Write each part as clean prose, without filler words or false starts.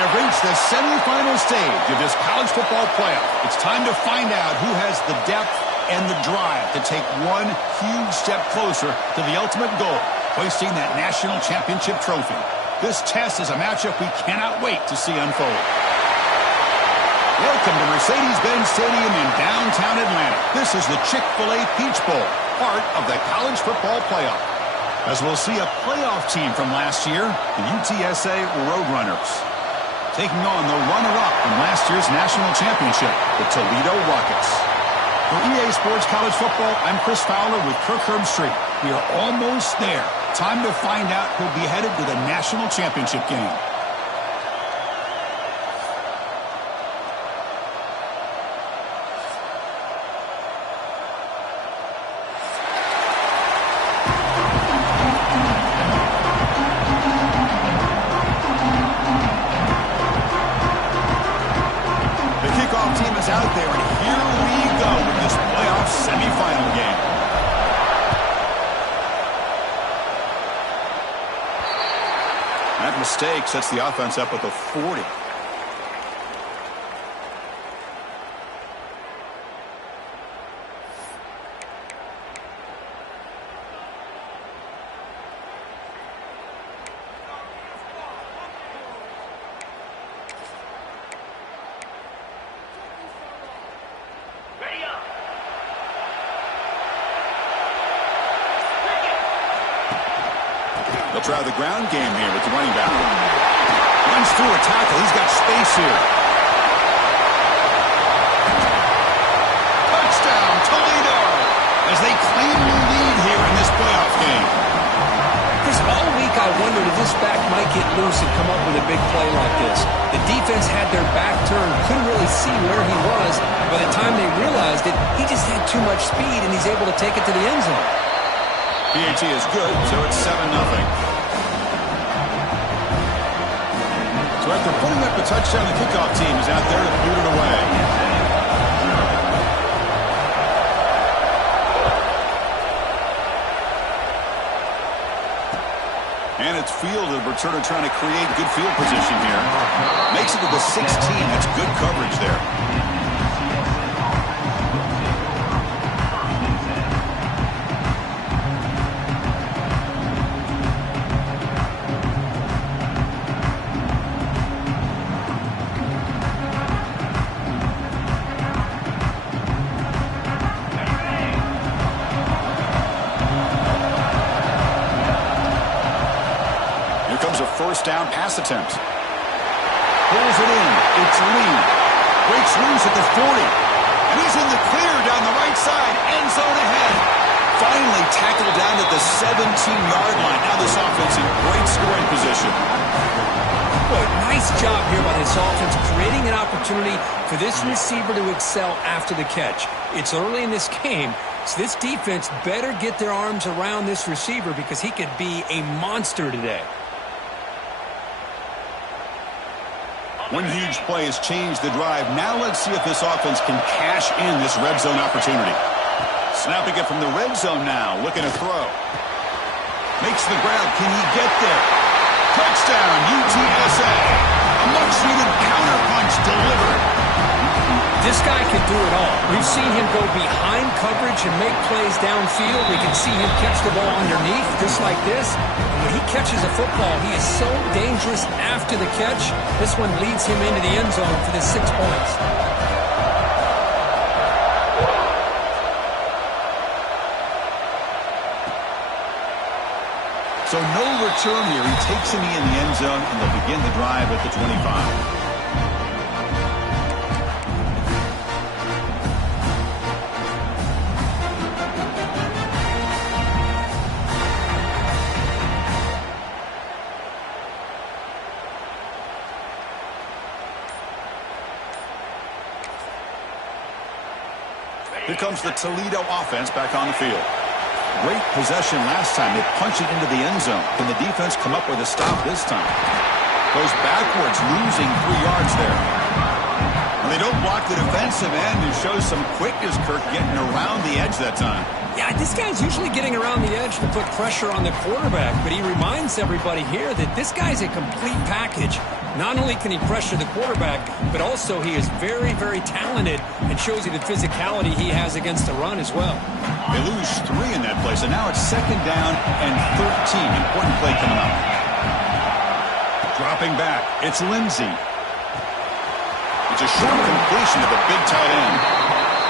have reached the semifinal stage of this college football playoff. It's time to find out who has the depth and the drive to take one huge step closer to the ultimate goal, hoisting that national championship trophy. This test is a matchup we cannot wait to see unfold. Welcome to Mercedes-Benz Stadium in downtown Atlanta. This is the Chick-fil-A Peach Bowl, part of the college football playoff. As we'll see a playoff team from last year, the UTSA Roadrunners, taking on the runner-up from last year's national championship, the Toledo Rockets. For EA Sports College Football, I'm Chris Fowler with Kirk Herbstreit. We are almost there. Time to find out who'll be headed to the national championship game. Out there, and here we go with this playoff semifinal game. That mistake sets the offense up at the 40. They'll try the ground game here with the running back. Runs through a tackle. He's got space here. Touchdown, Toledo, as they claim the lead here in this playoff game. Chris, all week I wondered if this back might get loose and come up with a big play like this. The defense had their back turned, couldn't really see where he was. By the time they realized it, he just had too much speed, and he's able to take it to the end zone. PAT is good, so it's 7-0. So after putting up the touchdown, the kickoff team is out there to boot it away. And it's fielded. Returner trying to create good field position here. Makes it to the 16. That's good coverage there. First down pass attempt. Pulls it in. It's Lee. Breaks loose at the 40. And he's in the clear down the right side. End zone ahead. Finally tackled down at the 17-yard line. Now this offense in great scoring position. Boy, nice job here by this offense, creating an opportunity for this receiver to excel after the catch. It's early in this game, so this defense better get their arms around this receiver because he could be a monster today. One huge play has changed the drive. Now let's see if this offense can cash in this red zone opportunity. Snapping it from the red zone now. Looking to throw. Makes the grab. Can he get there? Touchdown, UTSA. A much-needed counterpunch delivered. This guy can do it all. We've seen him go behind coverage and make plays downfield. We can see him catch the ball underneath just like this. And when he catches a football, he is so dangerous after the catch. This one leads him into the end zone for the 6 points. So no return here. He takes him in the end zone, and they'll begin the drive at the 25. Here comes the Toledo offense back on the field. Great possession last time. They punch it into the end zone. Can the defense come up with a stop this time? Goes backwards, losing 3 yards there. And they don't block the defensive end and shows some quickness, Kirk, getting around the edge that time. Yeah, this guy's usually getting around the edge to put pressure on the quarterback, but he reminds everybody here that this guy's a complete package. Not only can he pressure the quarterback, but also he is very, very talented and shows you the physicality he has against the run as well. They lose 3 in that play, so now it's 2nd down and 13. Important play coming up. Dropping back, it's Lindsey. It's a short completion to the big tight end.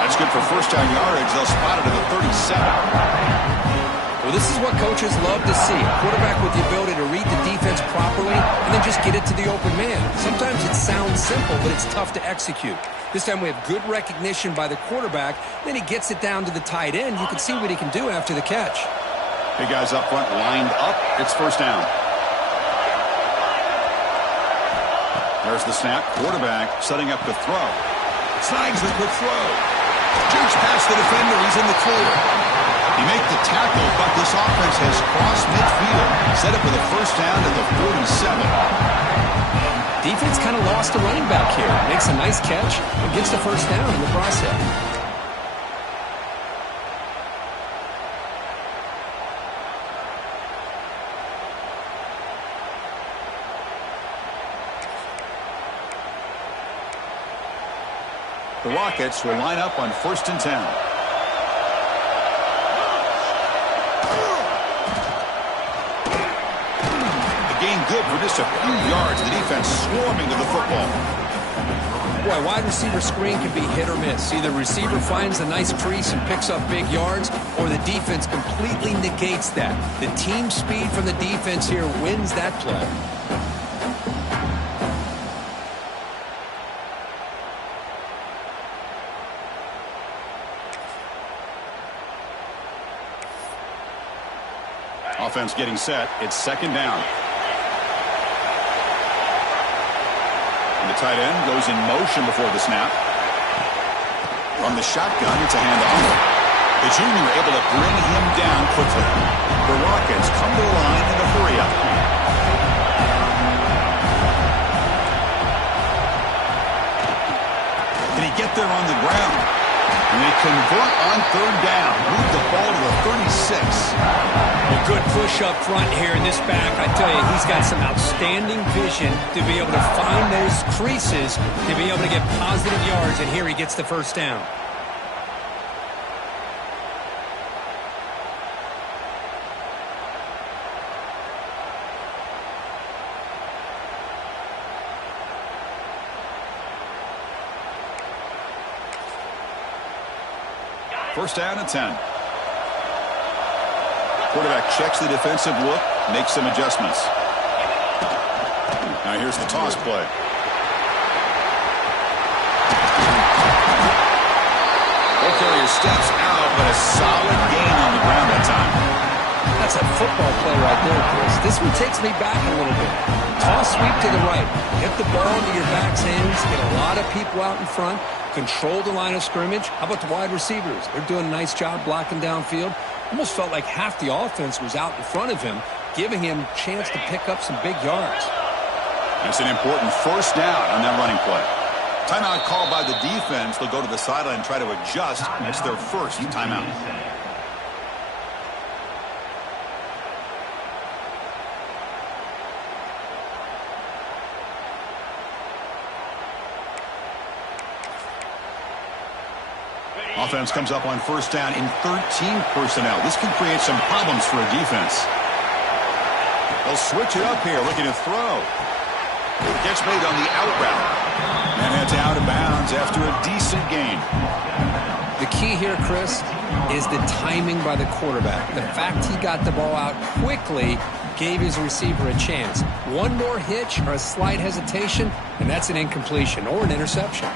That's good for first down yardage. They'll spot it at the 37. Well, this is what coaches love to see. A quarterback with the ability to read the defense properly and then just get it to the open man. Sometimes it sounds simple, but it's tough to execute. This time we have good recognition by the quarterback. Then he gets it down to the tight end. You can see what he can do after the catch. Big guys up front lined up. It's first down. There's the snap. Quarterback setting up to throw. Snags the quick throw. Jukes past the defender. He's in the clear. He made the tackle, but this offense has crossed midfield. Set up for the first down at the 47. Defense kind of lost a running back here. Makes a nice catch and gets the first down in the process. The Rockets will line up on 1st and 10. Good for just a few yards. The defense swarming to the football. Boy, wide receiver screen can be hit or miss. Either receiver finds a nice crease and picks up big yards, or the defense completely negates that. The team speed from the defense here wins that play. Offense getting set. It's 2nd down. The tight end goes in motion before the snap. From the shotgun, it's a handoff. The junior able to bring him down quickly. The Rockets come to the line in a hurry-up. Can he get there on the ground? And they convert on 3rd down. Move the ball to the 36. A good push up front here in this back. I tell you, he's got some outstanding vision to be able to find those creases, to be able to get positive yards, and here he gets the first down. First down and 10. Quarterback checks the defensive look, makes some adjustments. Now here's the toss play. Ball carrier steps out, but a solid gain on the ground that time. That's a football play right there, Chris. This one takes me back a little bit. Toss sweep to the right. Get the ball into your back's hands. Get a lot of people out in front. Control the line of scrimmage. How about the wide receivers? They're doing a nice job blocking downfield. Almost felt like half the offense was out in front of him, giving him a chance to pick up some big yards. That's an important first down on that running play. Timeout called by the defense. They'll go to the sideline and try to adjust. It's their first timeout. Offense comes up on first down in 13 personnel. This can create some problems for a defense. They'll switch it up here, looking to throw. Catch made on the out route. And it's out of bounds after a decent gain. The key here, Chris, is the timing by the quarterback. The fact he got the ball out quickly gave his receiver a chance. One more hitch or a slight hesitation, and that's an incompletion or an interception.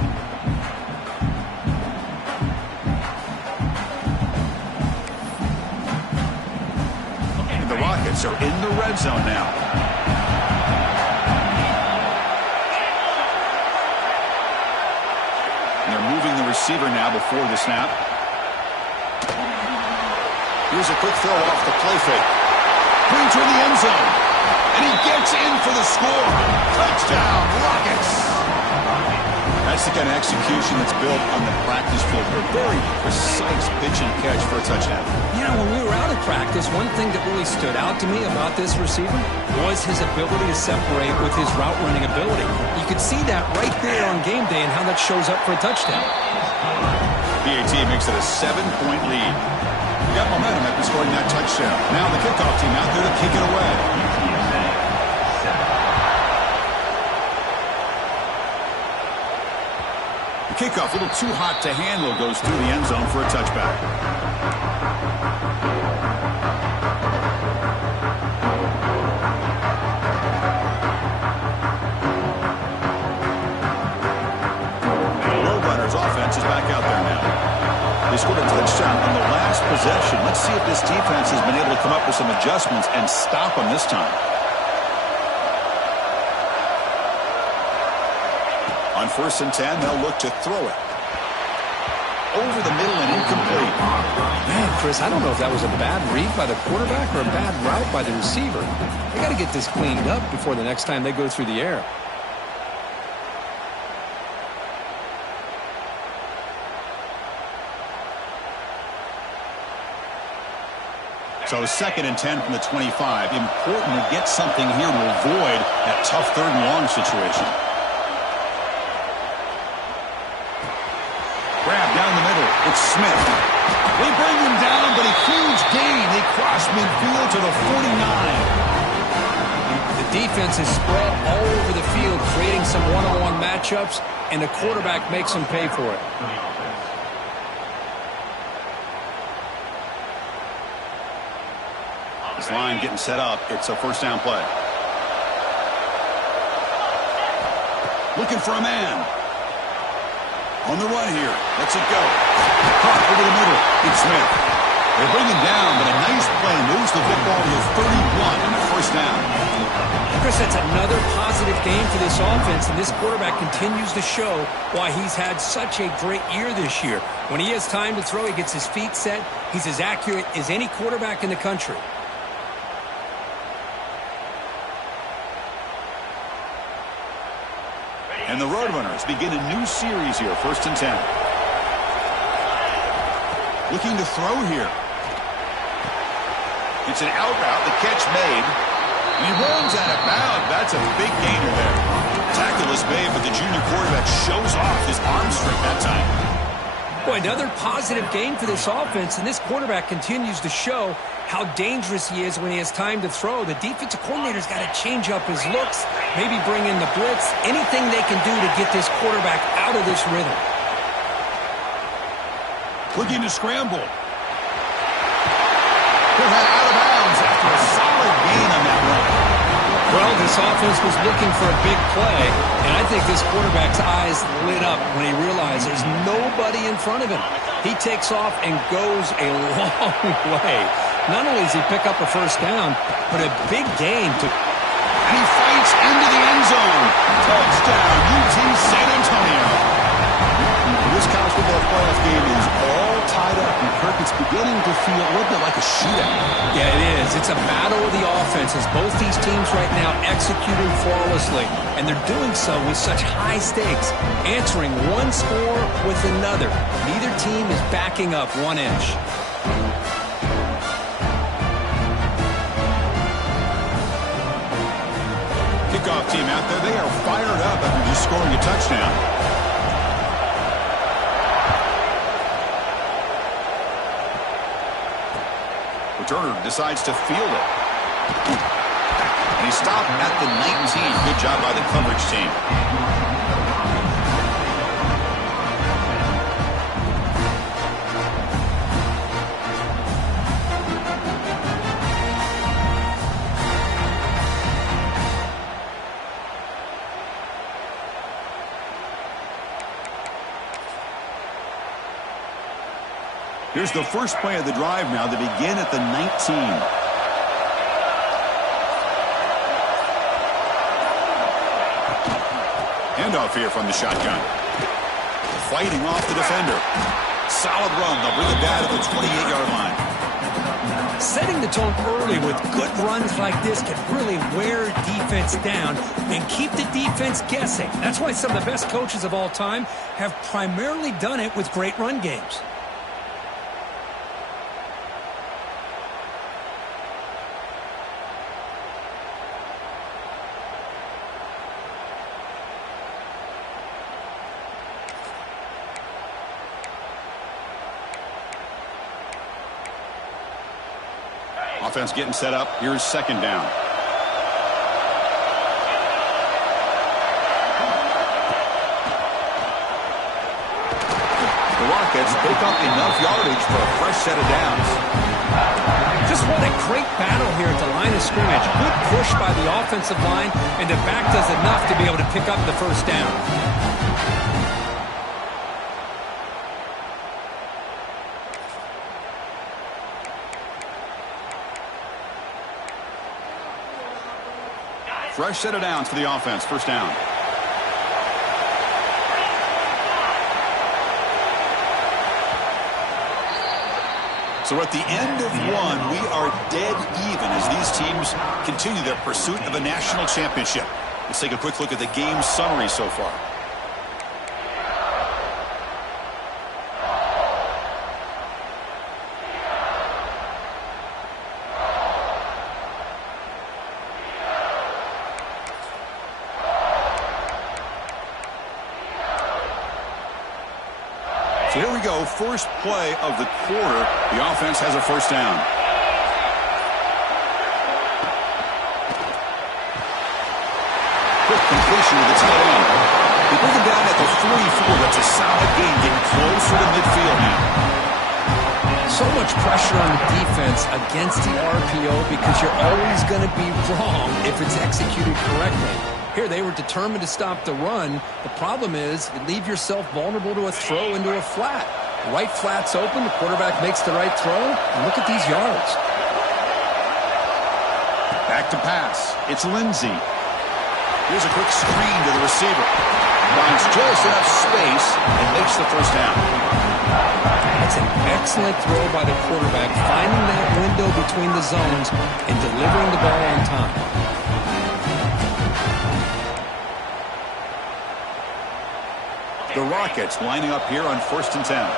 The Rockets are in the red zone now. And they're moving the receiver now before the snap. Here's a quick throw off the play fake. Clean toward the end zone. And he gets in for the score. Touchdown, Rockets. That's the an execution that's built on the practice field. A very precise pitch and catch for a touchdown. You know, when we were out of practice, one thing that really stood out to me about this receiver was his ability to separate with his route running ability. You could see that right there on game day and how that shows up for a touchdown. PAT makes it a 7-point lead. We got momentum after scoring that touchdown. Now the kickoff team out there to kick it away. The kickoff, a little too hot to handle, goes through the end zone for a touchback. Offense is back out there now. They scored a touchdown on the last possession. Let's see if this defense has been able to come up with some adjustments and stop them this time. On 1st and 10, they'll look to throw it. Over the middle and incomplete. Man, Chris, I don't know if that was a bad read by the quarterback or a bad route by the receiver. They got to get this cleaned up before the next time they go through the air. So 2nd and 10 from the 25. Important to get something here to avoid that tough 3rd and long situation. Grab down the middle. It's Smith. They bring him down, but a huge gain. They cross midfield to the 49. The defense is spread all over the field, creating some one-on-one matchups, and the quarterback makes them pay for it. This line getting set up. It's a 1st down play. Looking for a man. On the run here. Let's it go. Caught over the middle. It's Smith. They bring him down, but a nice play moves the football to 31 and a 1st down. Chris, that's another positive game for this offense, and this quarterback continues to show why he's had such a great year this year. When he has time to throw, he gets his feet set. He's as accurate as any quarterback in the country. And the Roadrunners begin a new series here, 1st and 10. Looking to throw here. It's an out route, the catch made. And he runs out of bounds. That's a big gainer there. Tackle is made, but the junior quarterback shows off his arm strength that time. Boy, another positive game for this offense, and this quarterback continues to show how dangerous he is when he has time to throw. The defensive coordinator's got to change up his looks, maybe bring in the blitz, anything they can do to get this quarterback out of this rhythm. Looking to scramble. He'll head out of bounds after a solid gain on that run. Well, this offense was looking for a big play, and I think this quarterback's eyes lit up when he realized there's nobody in front of him. He takes off and goes a long way. Not only does he pick up a 1st down, but a big gain to... And he fights into the end zone. Touchdown, UT San Antonio. This college football playoff game is all tied up, and Kirk, it's beginning to feel a little bit like a shootout. Yeah, it is. It's a battle of the offenses. Both these teams right now executing flawlessly, and they're doing so with such high stakes, answering one score with another. Neither team is backing up 1 inch. Kickoff team out there, they are fired up after just scoring a touchdown. Returner decides to field it. And he stopped at the 19. Good job by the coverage team. Here's the first play of the drive now to begin at the 19. Handoff here from the shotgun. Fighting off the defender. Solid run. They'll bring it down to the 28-yard line. Setting the tone early with good runs like this can really wear defense down and keep the defense guessing. That's why some of the best coaches of all time have primarily done it with great run games. Offense getting set up. Here's second down. The Rockets pick up enough yardage for a fresh set of downs. Just what a great battle here at the line of scrimmage. Good push by the offensive line, and the back does enough to be able to pick up the first down. Fresh set of downs for the offense. First down. So at the end of one, we are dead even as these teams continue their pursuit of a national championship. Let's take a quick look at the game summary so far. So here we go, first play of the quarter. The offense has a first down. Quick completion to the tight end. They bring him down at the 44. That's a solid gain, getting closer to midfield now. So much pressure on the defense against the RPO because you're always going to be wrong if it's executed correctly. Here, they were determined to stop the run. The problem is you leave yourself vulnerable to a throw into a flat. Right flat's open. The quarterback makes the right throw. And look at these yards. Back to pass. It's Lindsey. Here's a quick screen to the receiver. Finds just enough space and makes the first down. That's an excellent throw by the quarterback, finding that window between the zones and delivering the ball on time. The Rockets lining up here on 1st and 10.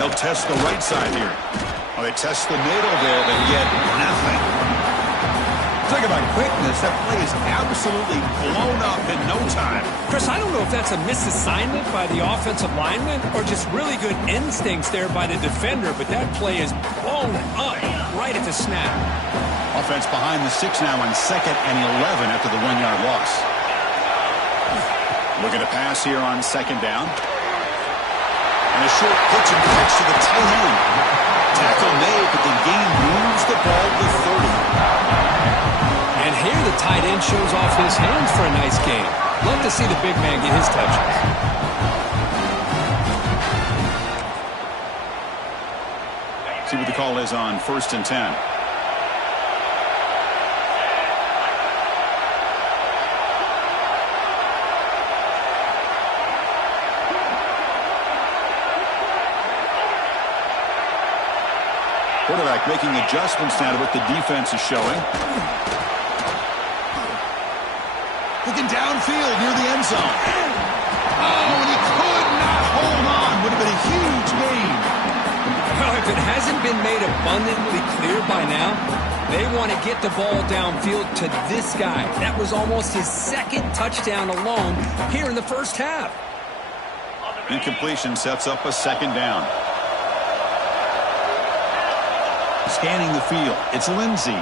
They'll test the right side here. Well, they test the middle there, but yet nothing. Talk about quickness. That play is absolutely blown up in no time. Chris, I don't know if that's a misassignment by the offensive lineman or just really good instincts there by the defender, but that play is blown up right at the snap. Offense behind the 6 now on 2nd and 11 after the 1-yard loss. Looking to pass here on 2nd down. And a short pitch and catch to the tight end. Tackle made, but the game moves the ball to 30. And here the tight end shows off his hands for a nice game. Love to see the big man get his touches. See what the call is on 1st and 10. Quarterback making adjustments now to what the defense is showing. Looking downfield near the end zone. Oh, and he could not hold on. Would have been a huge gain. Well, if it hasn't been made abundantly clear by now, they want to get the ball downfield to this guy. That was almost his 2nd touchdown alone here in the first half. Incompletion sets up a 2nd down. Scanning the field. It's Lindsey.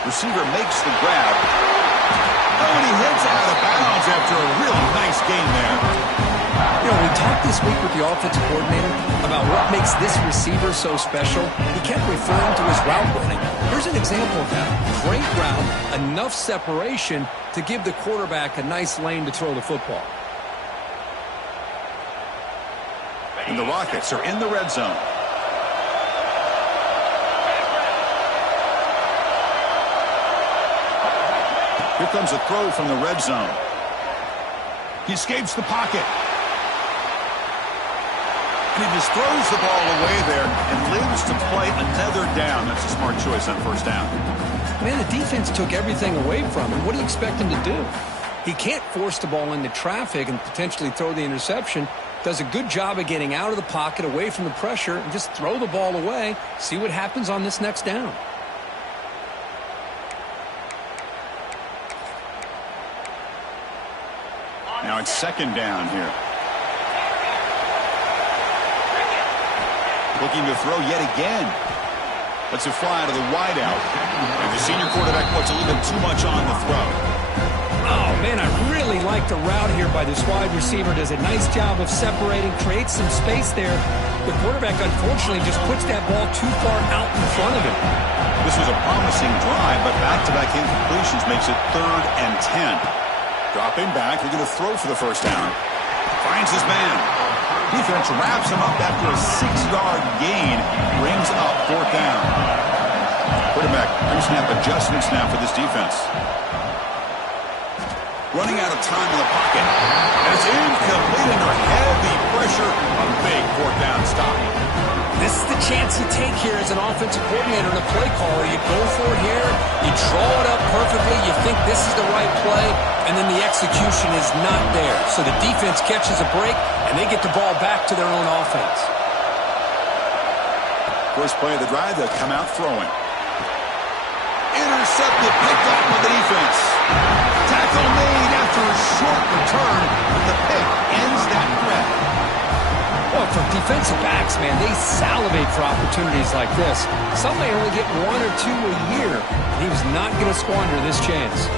Receiver makes the grab. Oh, and he hits out of bounds after a really nice game there. You know, we talked this week with the offensive coordinator about what makes this receiver so special. He kept referring to his route running. Here's an example of that. Great route, enough separation to give the quarterback a nice lane to throw the football. And the Rockets are in the red zone. Here comes a throw from the red zone. He escapes the pocket. And he just throws the ball away there and lives to play another down. That's a smart choice on first down. Man, the defense took everything away from him. What do you expect him to do? He can't force the ball into traffic and potentially throw the interception. Does a good job of getting out of the pocket, away from the pressure, and just throw the ball away. See what happens on this next down. Now it's second down here. Looking to throw yet again. Lets it fly out of the wideout. And the senior quarterback puts a little bit too much on the throw. Oh, man, I really like the route here by this wide receiver. Does a nice job of separating, creates some space there. The quarterback, unfortunately, just puts that ball too far out in front of him. This was a promising drive, but back-to-back incompletions makes it 3rd and 10. Dropping back, they're going to throw for the first down. Finds his man. Defense wraps him up after a 6-yard gain. Brings up 4th down. Quarterback pre-snap adjustments now for this defense. Running out of time in the pocket. And it's incomplete under heavy pressure. A big 4th down stop. This is the chance you take here as an offensive coordinator and a play caller. You go for it here. You draw it up perfectly. You think this is the right play. And then the execution is not there. So the defense catches a break, and they get the ball back to their own offense. First play of the drive, they'll come out throwing. Intercepted, picked off by the defense. Tackle made after a short return, and the pick ends that threat. Well, for defensive backs, man, they salivate for opportunities like this. Some may only get 1 or 2 a year. He was not going to squander this chance.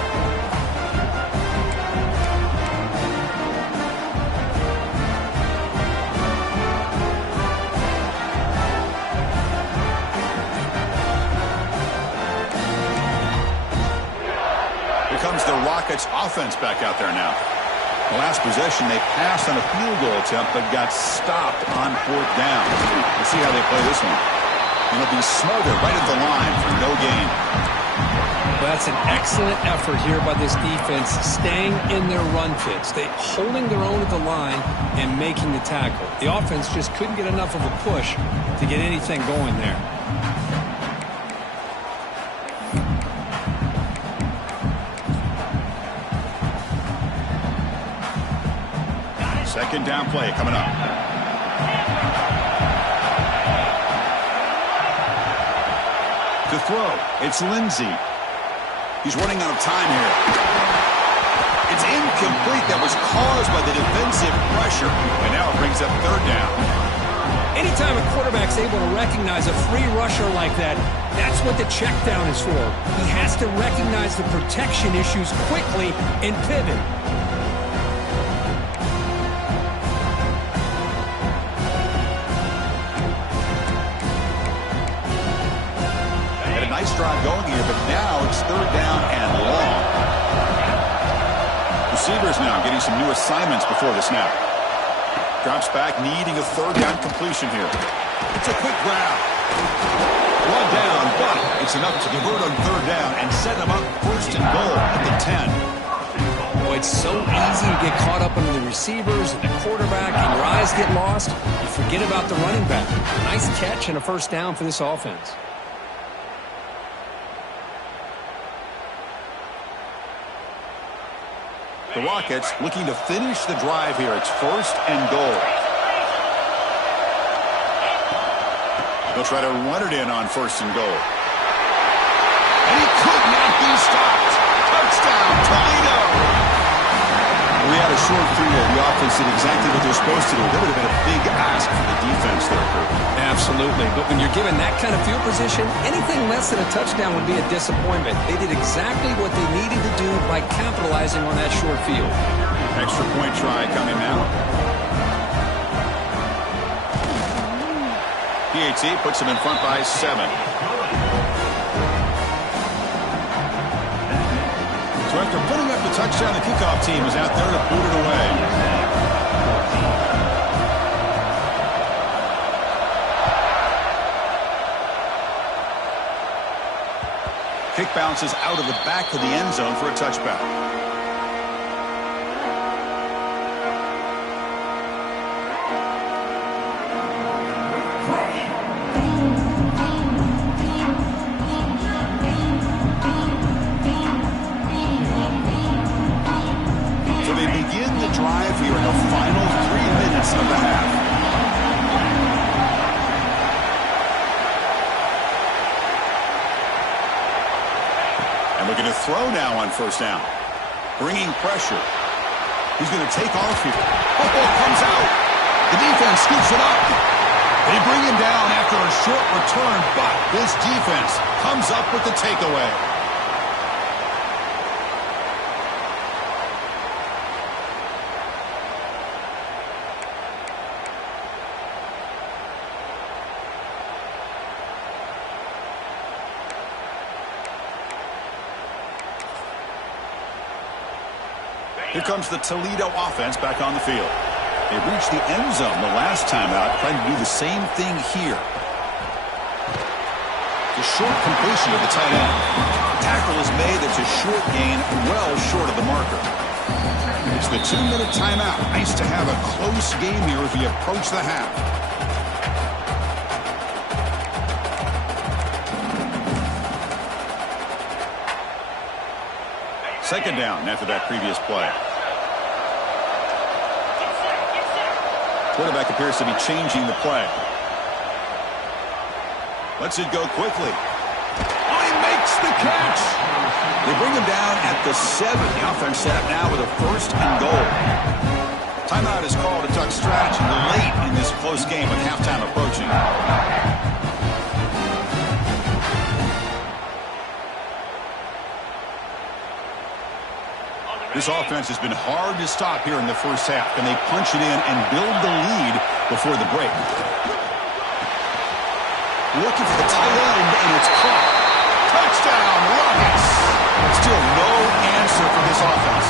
The Rockets offense back out there now. The last possession, they passed on a field goal attempt, but got stopped on 4th down. Let's see how they play this one. And it'll be smothered right at the line for no gain. Well, that's an excellent effort here by this defense, staying in their run fits. They holding their own at the line and making the tackle. The offense just couldn't get enough of a push to get anything going there. Second down play coming up. To throw, it's Lindsey. He's running out of time here. It's incomplete. That was caused by the defensive pressure. And now it brings up 3rd down. Anytime a quarterback's able to recognize a free rusher like that, that's what the check down is for. He has to recognize the protection issues quickly and pivot. Nice drive going here, but now it's 3rd down and long. Receivers now getting some new assignments before the snap. Drops back, needing a 3rd down completion here. It's a quick grab. 1 down, but it's enough to convert on 3rd down and set them up 1st and goal at the 10. Boy, it's so easy to get caught up under the receivers and the quarterback, and your eyes get lost. You forget about the running back. Nice catch and a 1st down for this offense. The Rockets looking to finish the drive here. It's 1st and goal. They'll try to run it in on 1st and goal. And he could not be stopped. Touchdown, Toledo! We had a short field. The offense did exactly what they're supposed to do. That would have been a big ask for the defense there, Kurt. Absolutely. But when you're given that kind of field position, anything less than a touchdown would be a disappointment. They did exactly what they needed to do by capitalizing on that short field. Extra point try coming now. PAT puts them in front by 7. So after putting up the touchdown, the kickoff team is out there to boot it away. Kick bounces out of the back of the end zone for a touchback. So they begin the drive here in the final 3 minutes of the half. Looking to throw now on first down. Bringing pressure. He's going to take off here. Football comes out. The defense scoops it up. They bring him down after a short return, but this defense comes up with the takeaway. Here comes the Toledo offense back on the field. They reached the end zone the last time out, trying to do the same thing here. The short completion of the tight end. Tackle is made. It's a short gain, well short of the marker. It's the 2-minute timeout. Nice to have a close game here as we approach the half. Second down after that previous play. Quarterback appears to be changing the play. Lets it go quickly. Oh, he makes the catch. They bring him down at the 7. The offense set up now with a 1st and goal. Timeout is called to tuck strategy late in this close game with halftime approaching. This offense has been hard to stop here in the first half. Can they punch it in and build the lead before the break? Looking for the tight end, and it's caught. Touchdown, Rockets! Still no answer for this offense.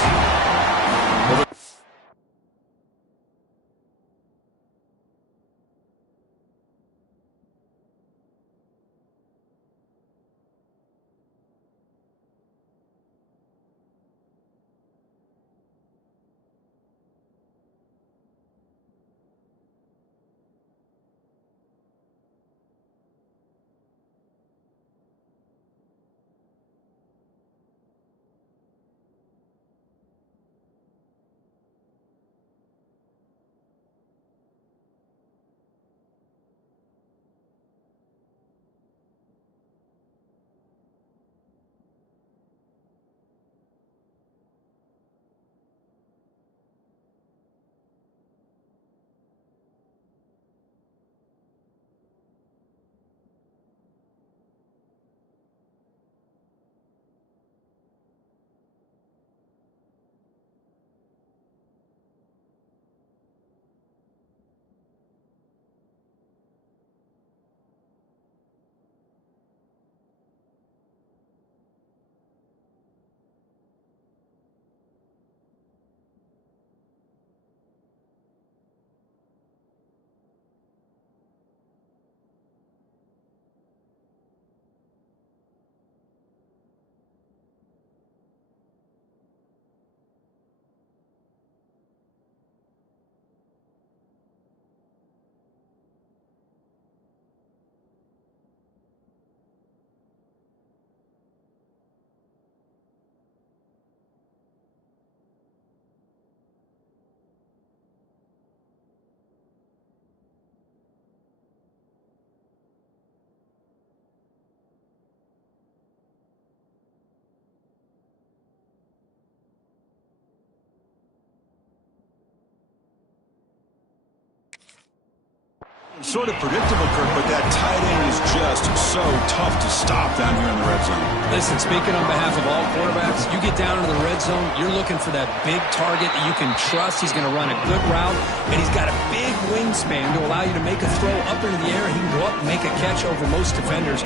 Sort of predictable, Kirk, but that tight end is just so tough to stop down here in the red zone. Listen, speaking on behalf of all quarterbacks, you get down into the red zone, you're looking for that big target that you can trust. He's going to run a good route, and he's got a big wingspan to allow you to make a throw up into the air. He can go up and make a catch over most defenders.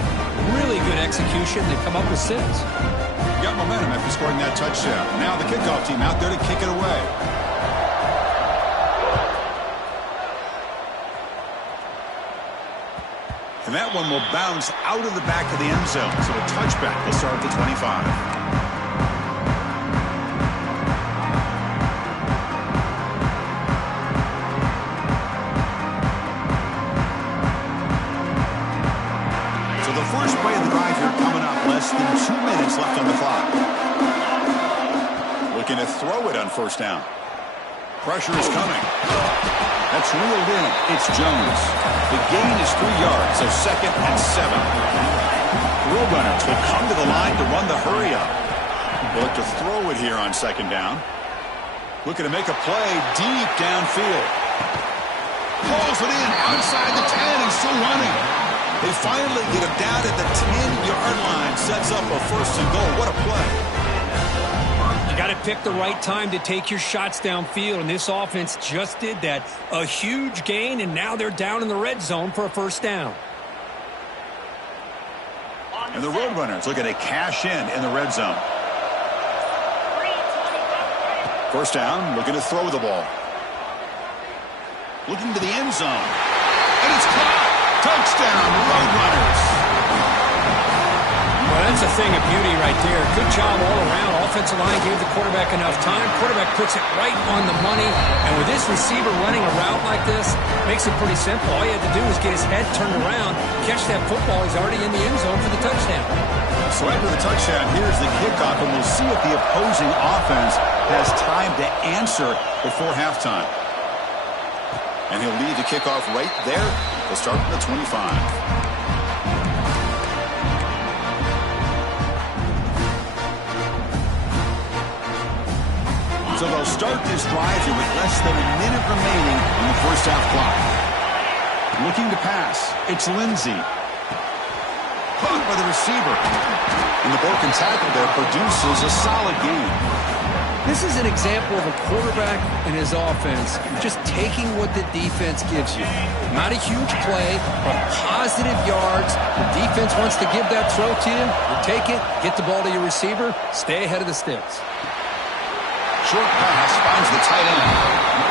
Really good execution. They come up with 6. Got momentum after scoring that touchdown. Now the kickoff team out there to kick it away. And that one will bounce out of the back of the end zone. So a touchback will start at the 25. So the first play of the drive here coming up. Less than 2 minutes left on the clock. Looking to throw it on first down. Pressure is coming. That's reeled in. It's Jones. The gain is 3 yards, so 2nd and 7. Roadrunners will come to the line to run the hurry up. We'll look to throw it here on 2nd down. Looking to make a play deep downfield. Pulls it in outside the 10 and still running. They finally get him down at the 10-yard line. Sets up a 1st and goal. What a play. You got to pick the right time to take your shots downfield, and this offense just did that. A huge gain, and now they're down in the red zone for a 1st down. And the Roadrunners looking to cash in the red zone. 1st down, looking to throw the ball. Looking to the end zone. And it's caught. Touchdown, Roadrunners. Well, that's a thing of beauty right there. Good job all around. Offensive line gave the quarterback enough time. Quarterback puts it right on the money. And with this receiver running a route like this, makes it pretty simple. All you had to do was get his head turned around, catch that football. He's already in the end zone for the touchdown. So after the touchdown, here's the kickoff, and we'll see if the opposing offense has time to answer before halftime. And he'll lead the kickoff right there. They'll start at the 25. So they'll start this drive here with less than a minute remaining in the 1st half clock. Looking to pass. It's Lindsey. Caught by the receiver. And the broken tackle there produces a solid gain. This is an example of a quarterback and his offense just taking what the defense gives you. Not a huge play, but positive yards. The defense wants to give that throw to you. You take it, get the ball to your receiver, stay ahead of the sticks. Short pass finds the tight end.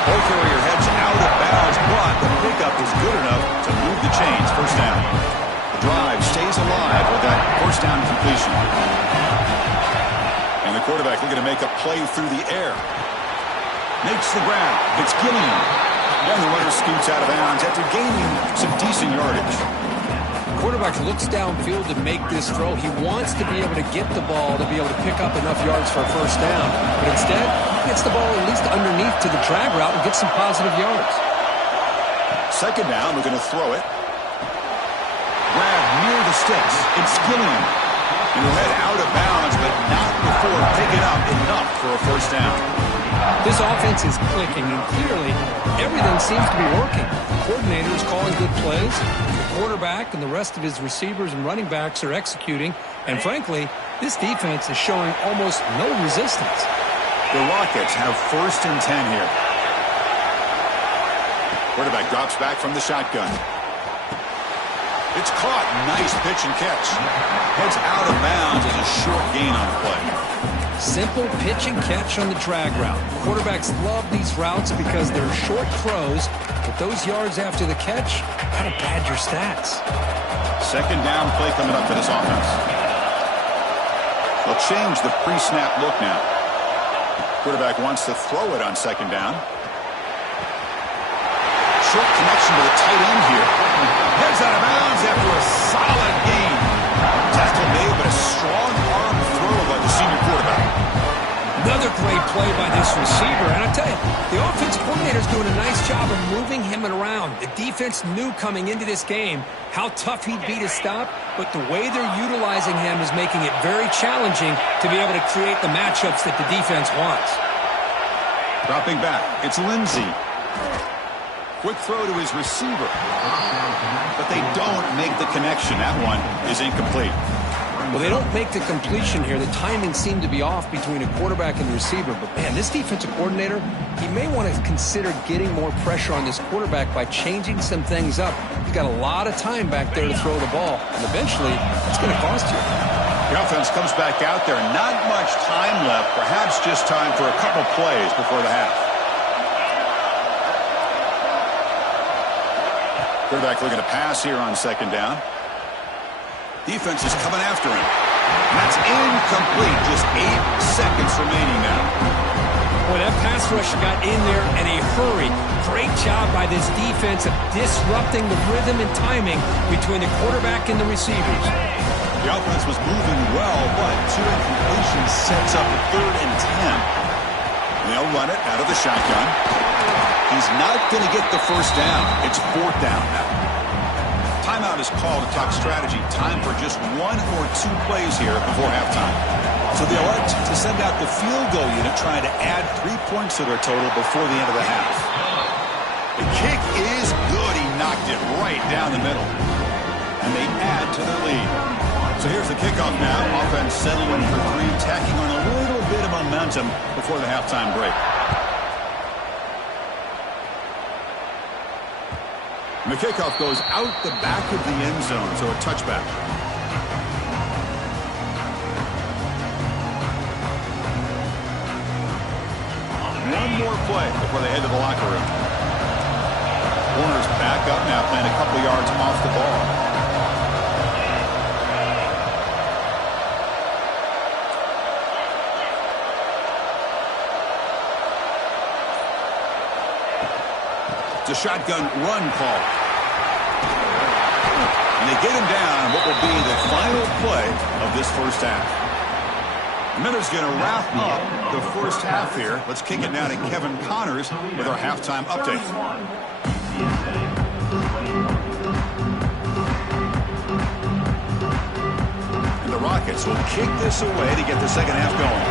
Ball carrier heads out of bounds, but the pickup is good enough to move the chains. 1st down. The drive stays alive with that 1st down completion. And the quarterback looking to make a play through the air. Makes the grab. It's Gilliam. And the runner scoots out of bounds after gaining some decent yardage. Quarterback looks downfield to make this throw. He wants to be able to get the ball to be able to pick up enough yards for a 1st down. But instead, he gets the ball at least underneath to the drag route and gets some positive yards. 2nd down, we're going to throw it. Grab near the sticks. It's Gilliam. And he'll head out of bounds, but not before picking up enough for a 1st down. This offense is clicking, and clearly everything seems to be working. The coordinator is calling good plays. The quarterback and the rest of his receivers and running backs are executing. And frankly, this defense is showing almost no resistance. The Rockets have 1st and 10 here. Quarterback drops back from the shotgun. It's caught. Nice pitch and catch. Heads out of bounds as a short gain on the play. Simple pitch and catch on the drag route. Quarterbacks love these routes because they're short throws, but those yards after the catch kind of pad your stats. 2nd down play coming up for this offense. They'll change the pre-snap look now. Quarterback wants to throw it on 2nd down. Short connection to the tight end here. Heads out of bounds after a solid gain. Tackle made, but a strong arm throw by the senior quarterback. Another great play by this receiver. And I tell you, the offensive coordinator is doing a nice job of moving him around. The defense knew coming into this game how tough he'd be to stop, but the way they're utilizing him is making it very challenging to be able to create the matchups that the defense wants. Dropping back, it's Lindsey. Quick throw to his receiver. But they don't make the connection. That one is incomplete. Well, they don't make the completion here. The timing seemed to be off between a quarterback and the receiver. But, man, this defensive coordinator, he may want to consider getting more pressure on this quarterback by changing some things up. He's got a lot of time back there to throw the ball. And eventually, it's going to cost you. The offense comes back out there. Not much time left. Perhaps just time for a couple plays before the half. Quarterback looking to pass here on second down. Defense is coming after him. And that's incomplete. Just 8 seconds remaining now. Boy, that pass rusher got in there in a hurry. Great job by this defense of disrupting the rhythm and timing between the quarterback and the receivers. The offense was moving well, but 2 incompletions sets up 3rd and 10. And they'll run it out of the shotgun. He's not going to get the first down. It's 4th down now. Timeout is called to talk strategy. Time for just 1 or 2 plays here before halftime. So they elect to send out the field goal unit, trying to add 3 points to their total before the end of the half. The kick is good. He knocked it right down the middle. And they add to their lead. So here's the kickoff now. Offense settling for 3, tacking on a little bit of momentum before the halftime break. And the kickoff goes out the back of the end zone, so a touchback. One more play before they head to the locker room. Warner's back up now, playing a couple yards off the ball. It's a shotgun run call. And they get him down what will be the final play of this first half. Miller's going to wrap up the first half here. Let's kick it now to Kevin Connors with our halftime update. And the Rockets will kick this away to get the second half going.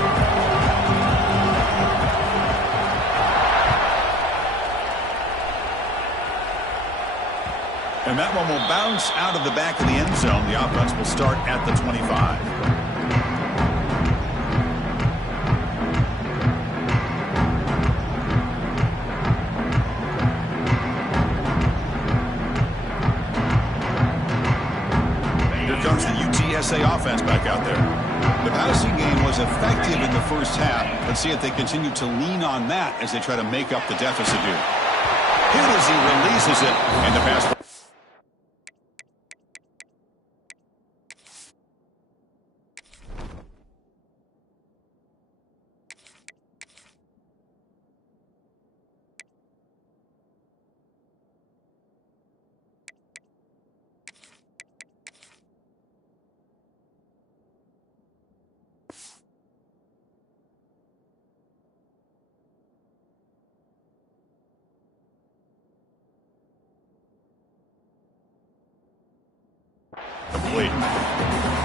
And that one will bounce out of the back of the end zone. The offense will start at the 25. UTSA offense back out there. The passing game was effective in the first half. Let's see if they continue to lean on that as they try to make up the deficit here. Here as he releases it, and the pass.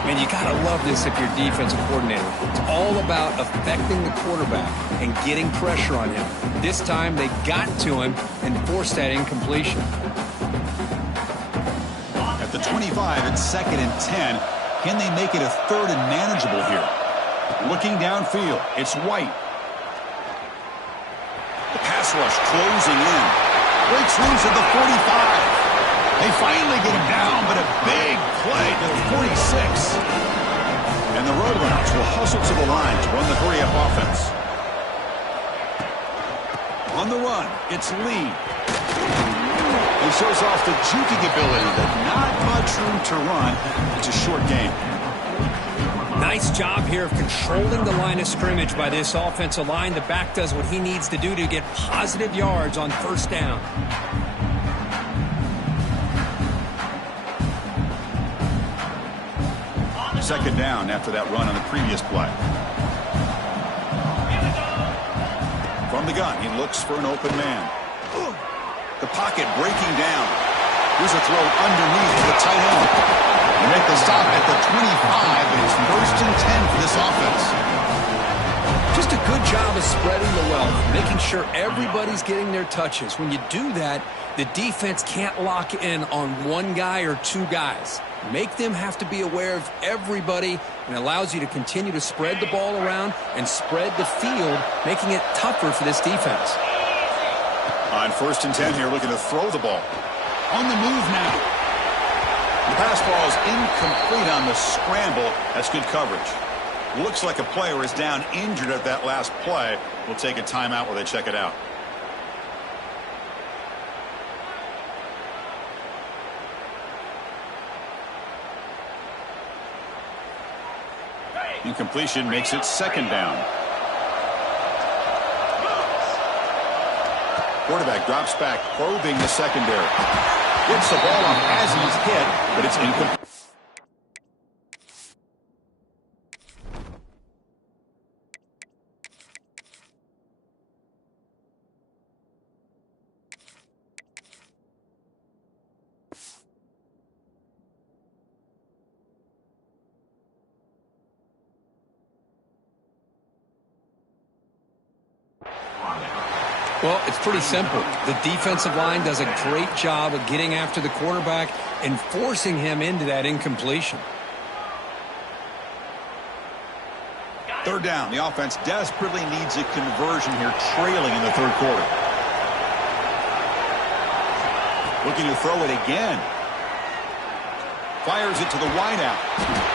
Man, you got to love this if you're defensive coordinator. It's all about affecting the quarterback and getting pressure on him. This time, they got to him and forced that incompletion. At the 25, it's 2nd and 10. Can they make it a 3rd and manageable here? Looking downfield, it's White. The pass rush closing in. Breaks loose at the 45. They finally get him down, but a big play to the 46. And the Roadrunners will hustle to the line to run the hurry-up offense. On the run, it's Lee. He shows off the juking ability, but not much room to run. It's a short game. Nice job here of controlling the line of scrimmage by this offensive line. The back does what he needs to do to get positive yards on first down. Second down after that run on the previous play. From the gun, he looks for an open man. The pocket breaking down. Here's a throw underneath to the tight end. They make the stop at the 25, and it's 1st and 10 for this offense. Just a good job of spreading the wealth, making sure everybody's getting their touches. When you do that, the defense can't lock in on one guy or 2 guys. Make them have to be aware of everybody, and allows you to continue to spread the ball around and spread the field, making it tougher for this defense. On 1st and 10 here, looking to throw the ball. On the move now. The pass ball is incomplete on the scramble. That's good coverage. Looks like a player is down injured at that last play. We'll take a timeout while they check it out. Incompletion makes it second down. Quarterback drops back, probing the secondary. Gets the ball off as he's hit, but it's incomplete. Well, it's pretty simple. The defensive line does a great job of getting after the quarterback and forcing him into that incompletion. Third down. The offense desperately needs a conversion here, trailing in the third quarter. Looking to throw it again. Fires it to the wideout.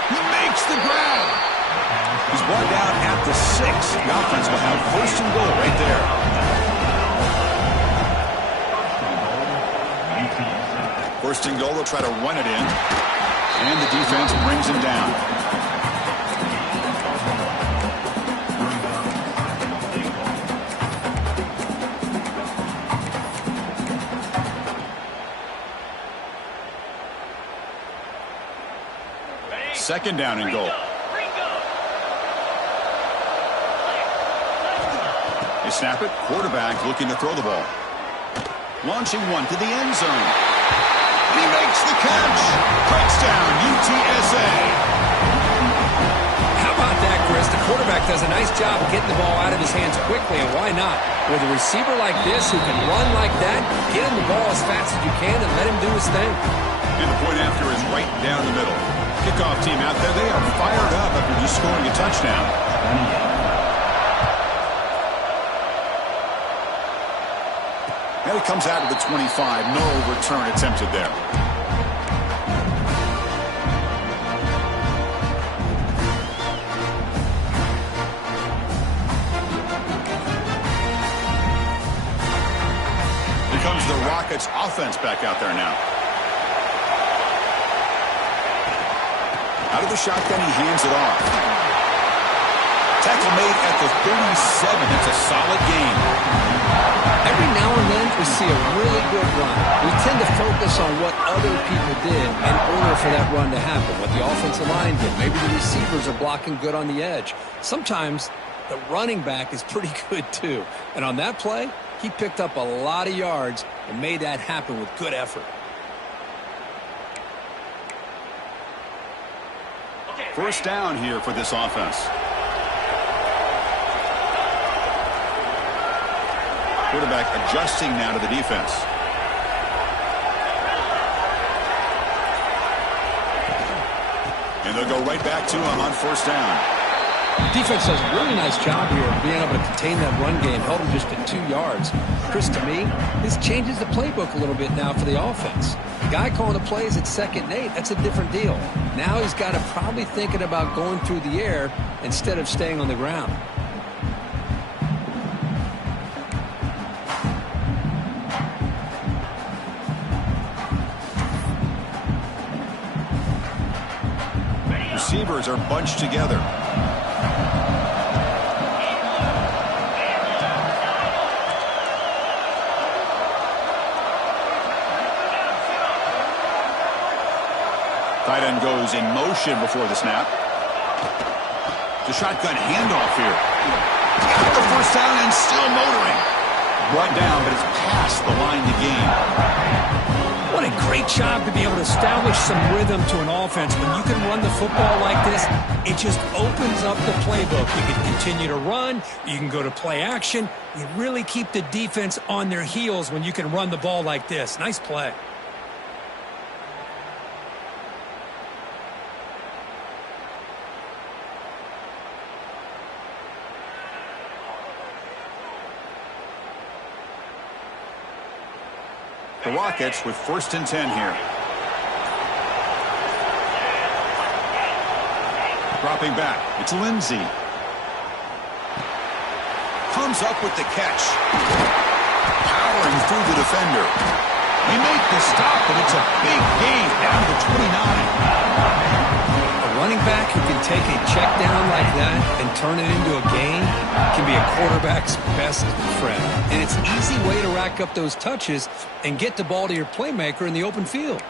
He makes the grab. He's brought down at the 6. The offense will have first and goal right there. First and goal, they'll try to run it in. And the defense brings him down. Second down and goal. They snap it. Quarterback looking to throw the ball. Launching one to the end zone. And he makes the catch. Touchdown, UTSA. How about that, Chris? The quarterback does a nice job of getting the ball out of his hands quickly, and why not? With a receiver like this who can run like that, get him the ball as fast as you can and let him do his thing. And the point after is right down the middle. Kickoff team out there, they are fired up after just scoring a touchdown. And it comes out of the 25. No return attempted there. Here comes the Rockets offense back out there now. Out of the shotgun, he hands it off. Tackle made at the 37. That's a solid gain. Every now and then we see a really good run. We tend to focus on what other people did in order for that run to happen, what the offensive line did. Maybe the receivers are blocking good on the edge. Sometimes the running back is pretty good too. And on that play, he picked up a lot of yards and made that happen with good effort. First down here for this offense. Quarterback adjusting now to the defense. And they'll go right back to him on first down. Defense does a really nice job here of being able to contain that run game, held him just at 2 yards. Chris, to me, this changes the playbook a little bit now for the offense. The guy calling the plays at 2nd and 8, that's a different deal. Now he's got to probably thinking about going through the air instead of staying on the ground. Receivers are bunched together. Tight end goes in motion before the snap. The shotgun handoff here. Got the first down and still motoring. Brought down, but it's past the line to gain. What a great job to be able to establish some rhythm to an offense. When you can run the football like this, it just opens up the playbook. You can continue to run. You can go to play action. You really keep the defense on their heels when you can run the ball like this. Nice play. The Rockets with 1st and 10 here. Dropping back. It's Lindsey. Comes up with the catch. Powering through the defender. They make the stop, but it's a big gain down to 29. A running back who can take a check down like that and turn it into a gain can be a quarterback's best friend. And it's an easy way to rack up those touches and get the ball to your playmaker in the open field.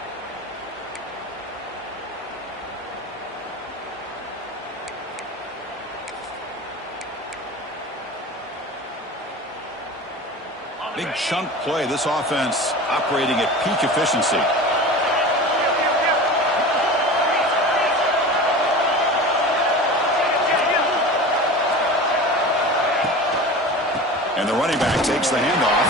Big chunk play. This offense operating at peak efficiency. And the running back takes the handoff.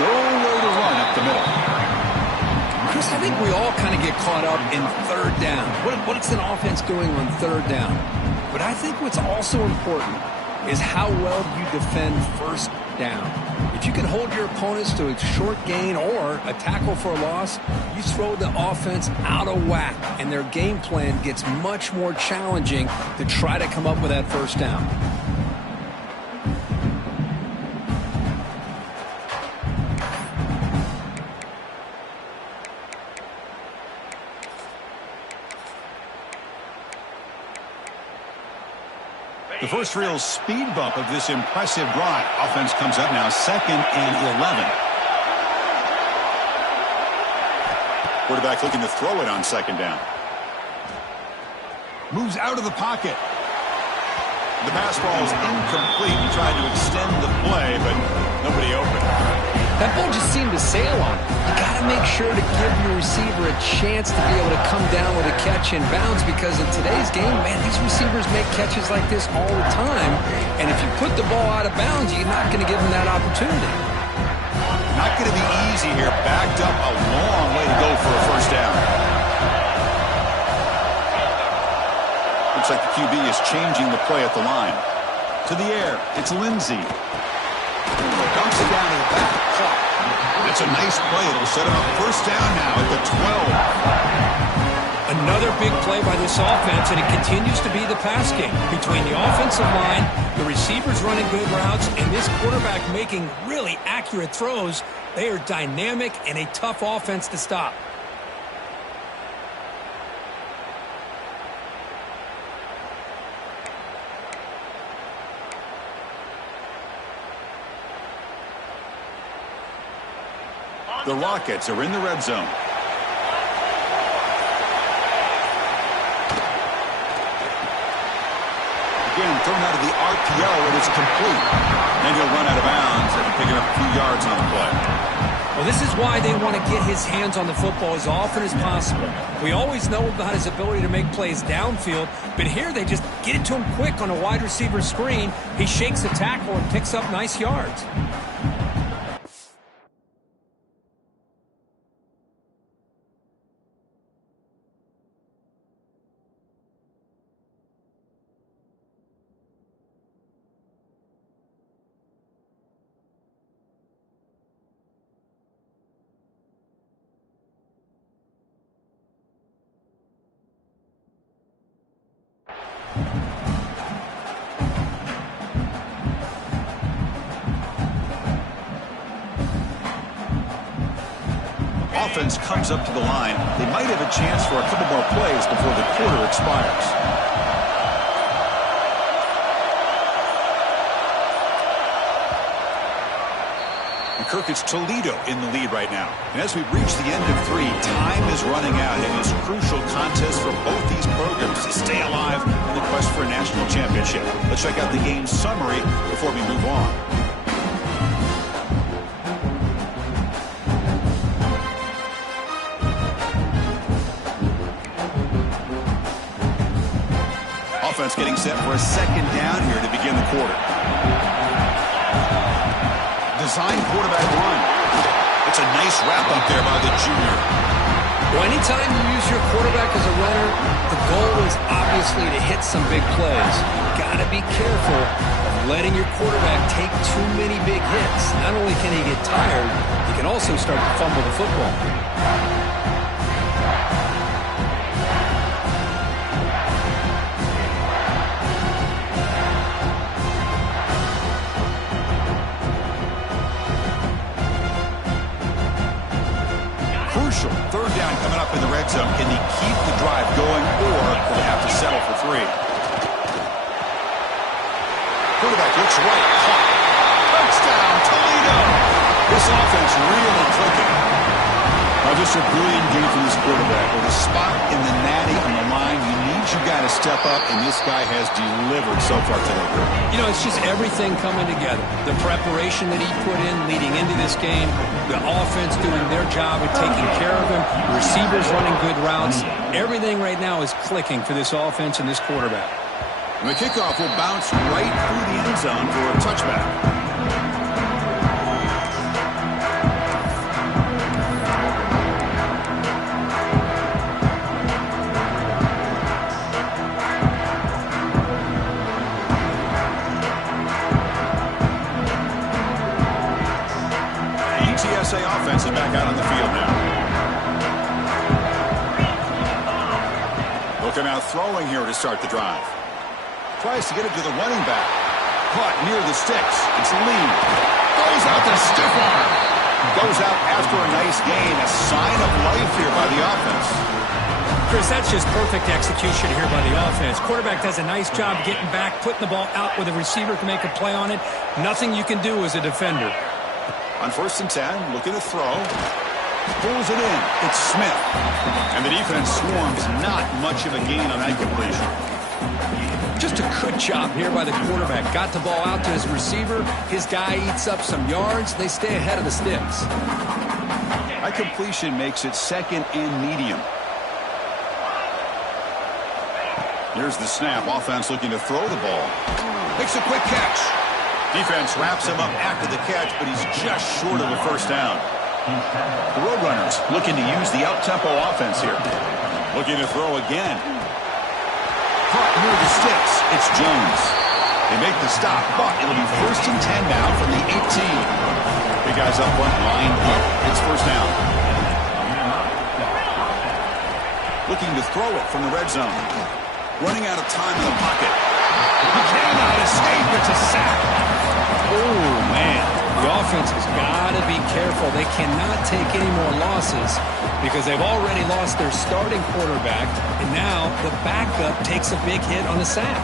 Nowhere to run up the middle. Chris, I think we all kind of get caught up in third down. What's an offense doing on third down? But I think what's also important is how well you defend first down. If you can hold your opponents to a short gain or a tackle for a loss, you throw the offense out of whack, and their game plan gets much more challenging to try to come up with that first down. The first real speed bump of this impressive drive. Offense comes up now 2nd and 11. Quarterback looking to throw it on 2nd down. Moves out of the pocket. The pass ball is incomplete. He tried to extend the play, but nobody open. That ball just seemed to sail on it. You got to make sure to give your receiver a chance to be able to come down with a catch in bounds, because in today's game, man, these receivers make catches like this all the time. And if you put the ball out of bounds, you're not going to give them that opportunity. Not going to be easy here. Backed up a long way to go for a first down. Looks like the QB is changing the play at the line. To the air, it's Lindsey. Dumps it down to the back. That's a nice play. It'll set him up first down now at the 12. Another big play by this offense, and it continues to be the pass game. Between the offensive line, the receivers running good routes, and this quarterback making really accurate throws, they are dynamic and a tough offense to stop. The Rockets are in the red zone. Again, thrown out of the RPO, and it's complete. Then he'll run out of bounds after picking up a few yards on the play. Well, this is why they want to get his hands on the football as often as possible. We always know about his ability to make plays downfield, but here they just get it to him quick on a wide receiver screen. He shakes the tackle and picks up nice yards. Offense comes up to the line. They might have a chance for a couple more plays before the quarter expires. And Kirk, it's Toledo in the lead right now. And as we reach the end of 3, time is running out in this crucial contest for both these programs to stay alive in the quest for a national championship. Let's check out the game's summary before we move on. Offense getting set for a 2nd down here to begin the quarter. Design quarterback run. It's a nice wrap up there by the junior. Well, anytime you use your quarterback as a runner, the goal is obviously to hit some big plays. You've got to be careful of letting your quarterback take too many big hits. Not only can he get tired, he can also start to fumble the football. Crucial 3rd down coming up in the red zone. Can he keep the drive going, or will they have to settle for 3? Quarterback looks right. Caught. Touchdown, Toledo. This offense really clicking. Just a brilliant game from this quarterback. With a spot in the natty on the line, you need your guy to step up, and this guy has delivered so far today. You know, it's just everything coming together. The preparation that he put in leading into this game, the offense doing their job at taking care of him, receivers running good routes. Everything right now is clicking for this offense and this quarterback. And the kickoff will bounce right through the end zone for a touchback. UTSA offense is back out on the field now. Looking out throwing here to start the drive. Tries to get it to the running back. Caught near the sticks. It's Lee. Goes out to stiff arm. Goes out after a nice gain. A sign of life here by the offense. Chris, that's just perfect execution here by the offense. Quarterback does a nice job getting back, putting the ball out where the receiver can make a play on it. Nothing you can do as a defender. On 1st and 10, looking to throw. Pulls it in. It's Smith. And the defense swarms. Not much of a gain on that completion. Just a good job here by the quarterback. Got the ball out to his receiver. His guy eats up some yards. They stay ahead of the sticks. That completion makes it second and medium. Here's the snap. Offense looking to throw the ball. Makes a quick catch. Defense wraps him up after the catch, but he's just short of a first down. The Roadrunners looking to use the up-tempo offense here. Looking to throw again. Caught near the sticks. It's Jones. They make the stop, but it'll be 1st and 10 now from the 18. Big guys up front, lined up. It's first down. Looking to throw it from the red zone. Running out of time in the pocket. He cannot escape. It's a sack. Oh, man. The offense has got to be careful. They cannot take any more losses because they've already lost their starting quarterback, and now the backup takes a big hit on the sack.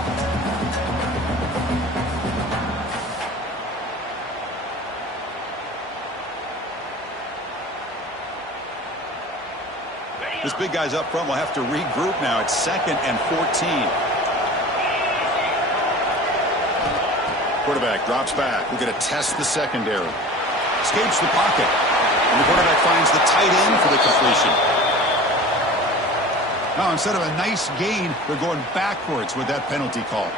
This big guy's up front will have to regroup now. It's 2nd and 14. Quarterback drops back. We're going to test the secondary. Escapes the pocket. And the quarterback finds the tight end for the completion. Now, instead of a nice gain, they're going backwards with that penalty call.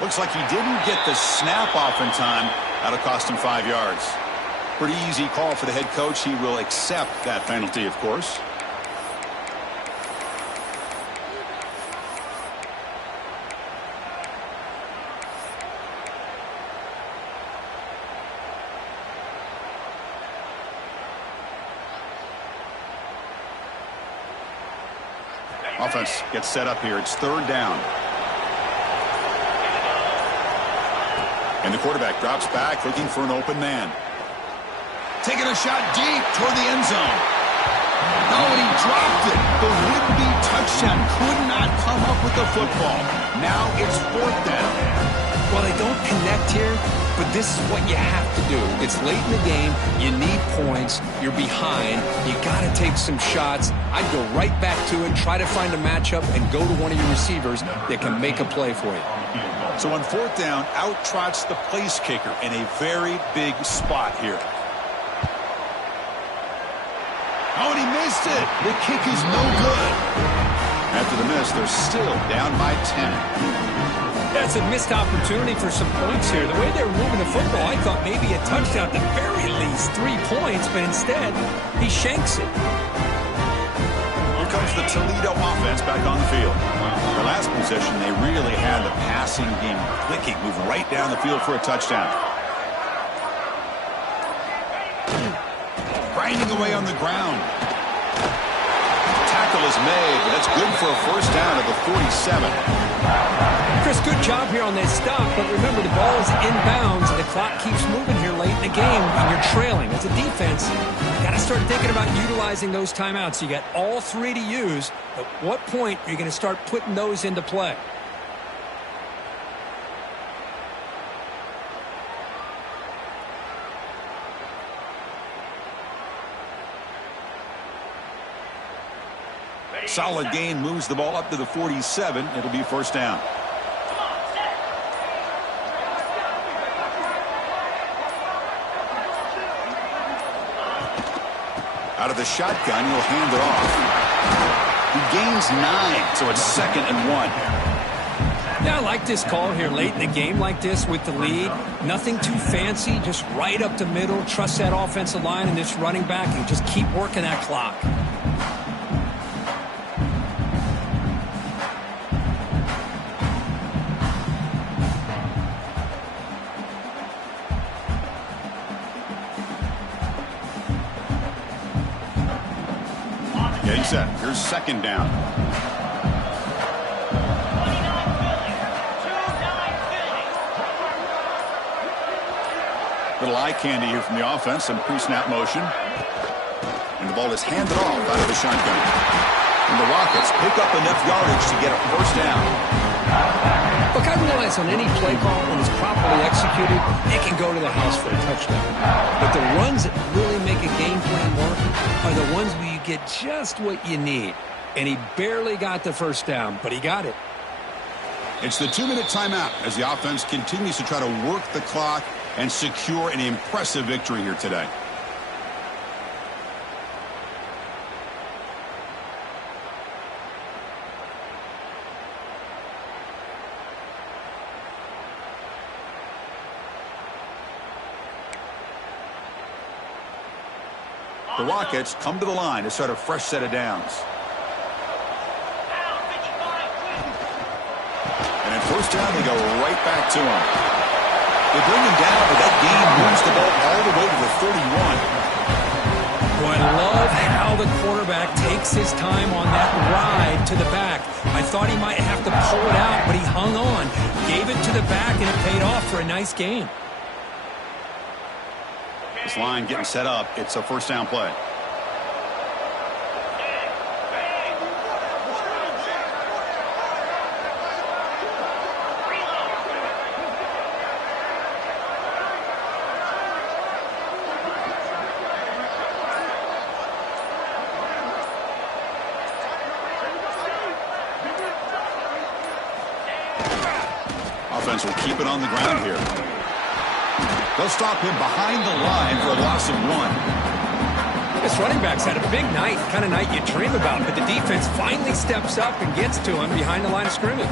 Looks like he didn't get the snap off in time. That'll cost him 5 yards. Pretty easy call for the head coach. He will accept that penalty, of course. Offense gets set up here. It's 3rd down. And the quarterback drops back, looking for an open man. Taking a shot deep toward the end zone. Oh, and he dropped it. The would-be touchdown could not come up with the football. Now it's 4th down. Well, they don't connect here, but this is what you have to do. It's late in the game. You need points. You're behind. You got to take some shots. I'd go right back to it, try to find a matchup, and go to one of your receivers that can make a play for you. So on 4th down, out trots the place kicker in a very big spot here. Oh, and he missed it. The kick is no good. After the miss, they're still down by 10. That's a missed opportunity for some points here. The way they were moving the football, I thought maybe a touchdown, at the very least 3 points, but instead, he shanks it. Here comes the Toledo offense back on the field. The last possession, they really had the passing game clicking, move right down the field for a touchdown. Grinding away on the ground. tackle is made, but that's good for a first down at the 47. Chris, good job here on that stop, but remember the ball is inbounds and the clock keeps moving here late in the game and you're trailing. As a defense, you got to start thinking about utilizing those timeouts. You got all three to use. At what point are you going to start putting those into play? Solid gain, moves the ball up to the 47. It'll be first down. Out of the shotgun, he'll hand it off. He gains 9, so it's 2nd and 1. Yeah, I like this call here late in the game like this with the lead. Nothing too fancy, just right up the middle. Trust that offensive line and this running back and just keep working that clock. Getting set. Here's 2nd down. Little eye candy here from the offense. Some pre-snap motion. And the ball is handed off out of the shotgun. And the Rockets pick up enough yardage to get a first down. Look, I realize on any play call, when it's properly executed, it can go to the house for a touchdown. But the runs that really make a game plan work are the ones where you get just what you need. And he barely got the first down, but he got it. It's the 2-minute timeout as the offense continues to try to work the clock and secure an impressive victory here today. The Rockets come to the line to start a fresh set of downs. And at first down, they go right back to him. They bring him down, but that gain moves the ball all the way to the 31. Boy, I love how the quarterback takes his time on that ride to the back. I thought he might have to pull it out, but he hung on, gave it to the back, and it paid off for a nice gain. This line getting set up. It's a first down play. Offense will keep it on the ground here. They'll stop him behind the line for a loss of 1. This running back's had a big night, kind of night you dream about, but the defense finally steps up and gets to him behind the line of scrimmage.